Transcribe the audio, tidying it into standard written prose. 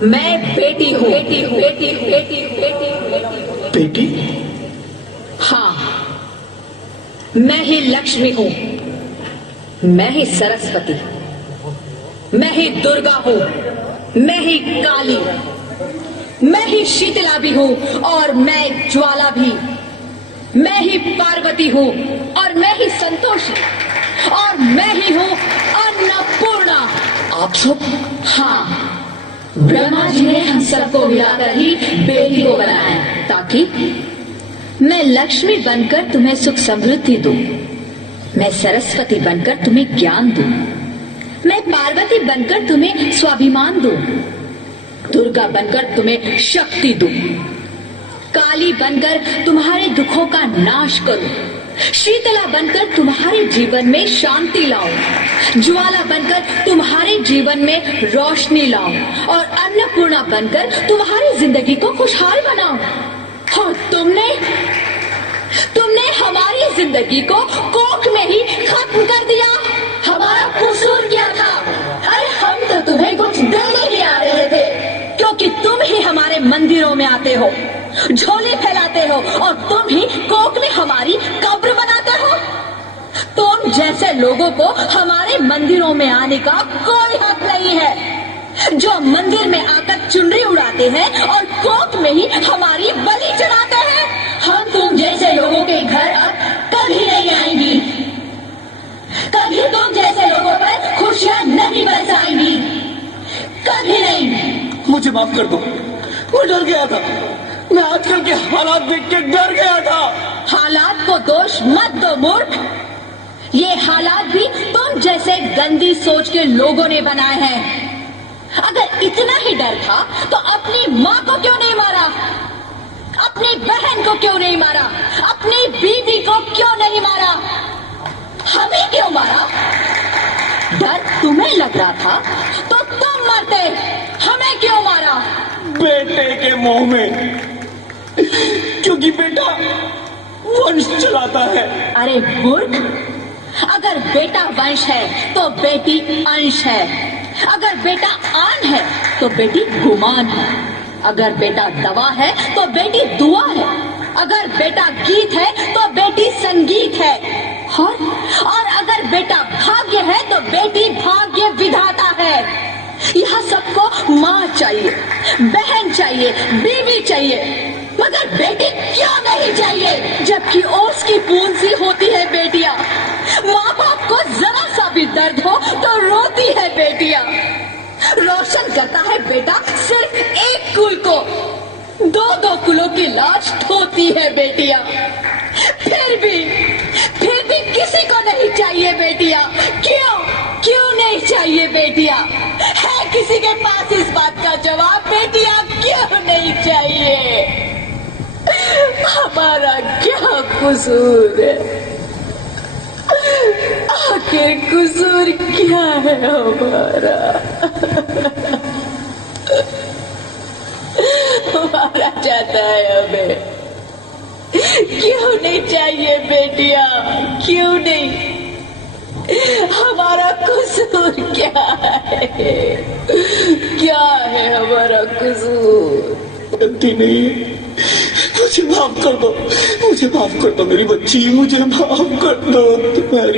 मैं बेटी हूँ, बेटी हूँ, बेटी हूँ, बेटी हूँ, बेटी हूँ। बेटी? हाँ, मैं ही लक्ष्मी हूँ, मैं ही सरस्वती, मैं ही दुर्गा हूँ, मैं ही काली, मैं ही शीतला भी हूँ और मैं ज्वाला भी, मैं ही पार्वती हूँ और मैं ही संतोषी और मैं ही हूँ अन्नपूर्णा। आप सब? हाँ, ब्रह्मा जी ने हम सबको मिलाकर ही बेटी को बनाया ताकि मैं लक्ष्मी बनकर तुम्हें सुख समृद्धि दूं, मैं सरस्वती बनकर तुम्हें ज्ञान दूं, मैं पार्वती बनकर तुम्हें स्वाभिमान दूं, दुर्गा बनकर तुम्हें शक्ति दूं, काली बनकर तुम्हारे दुखों का नाश करूं, शीतला बनकर तुम्हारे जीवन में शांति लाऊं, ज्वाला बनकर तुम्हारे जीवन में रोशनी लाऊं और अन्नपूर्णा बनकर तुम्हारी जिंदगी को खुशहाल बनाऊं। और तुमने हमारी जिंदगी को कोख में ही खत्म कर दिया। हमारा कसूर क्या था? अरे हम तो तुम्हें कुछ देने ही आ रहे थे, क्योंकि तुम ही हमारे मंदिरों में आते हो, झोले फैलाते हो और तुम ही कोख में हमारी कब्र बनाते हो। तुम जैसे लोगों को हमारे मंदिरों में आने का कोई हक नहीं है, जो मंदिर में आकर चुनरी उड़ाते हैं और कोख में ही हमारी बलि चढ़ाते हैं। हम तुम जैसे लोगों के घर अब कभी नहीं आएंगी, कभी तुम जैसे लोगों पर खुशियां नहीं बरसाएंगी, कभी नहीं। मुझे माफ कर दो, मैं डर गया था, मैं आजकल के हालात देख के डर गया था। हालात को दोष मत दो मूर्ख, ये हालात भी तुम जैसे गंदी सोच के लोगों ने बनाए हैं। अगर इतना ही डर था तो अपनी माँ को क्यों नहीं मारा, अपनी बहन को क्यों नहीं मारा, अपनी बीवी को क्यों नहीं मारा, हमें क्यों मारा? डर तुम्हें लग रहा था तो तुम मरते, हमें क्यों मारा? बेटे के मोह में, क्योंकि बेटा वंश चलाता है। अरे मूर्ख, अगर बेटा वंश है तो बेटी अंश है, अगर बेटा आन है तो बेटी गुमान है, अगर बेटा दवा है तो बेटी दुआ है, अगर बेटा गीत है तो बेटी संगीत है, और अगर बेटा भाग्य है तो बेटी भाग्य विधाता है। यहाँ सबको माँ चाहिए, बहन चाहिए, बीवी चाहिए, मगर बेटी क्यों नहीं चाहिए? जबकि ओस की बूंद सी होती है बेटियां, माँ बाप को जरा सा भी दर्द हो तो रोती है बेटियां, रोशन करता है बेटा सिर्फ एक कुल को, दो दो कुलों की लाश ढोती है बेटियां। फिर भी किसी को नहीं चाहिए बेटियां। क्यों नहीं चाहिए बेटियां? है किसी के पास इस बात का जवाब? बेटियां क्यों नहीं चाहिए? हमारा क्या कसूर है? आखिर कसूर क्या है हमारा? हमारा चाहता है हमें, क्यों नहीं चाहिए बेटियां? क्यों नहीं? हमारा कसूर क्या है? क्या है हमारा कसूर? गलती नहीं है, मुझे माफ कर दो, मुझे माफ कर दो मेरी बच्ची, मुझे माफ कर दो। तुम्हारी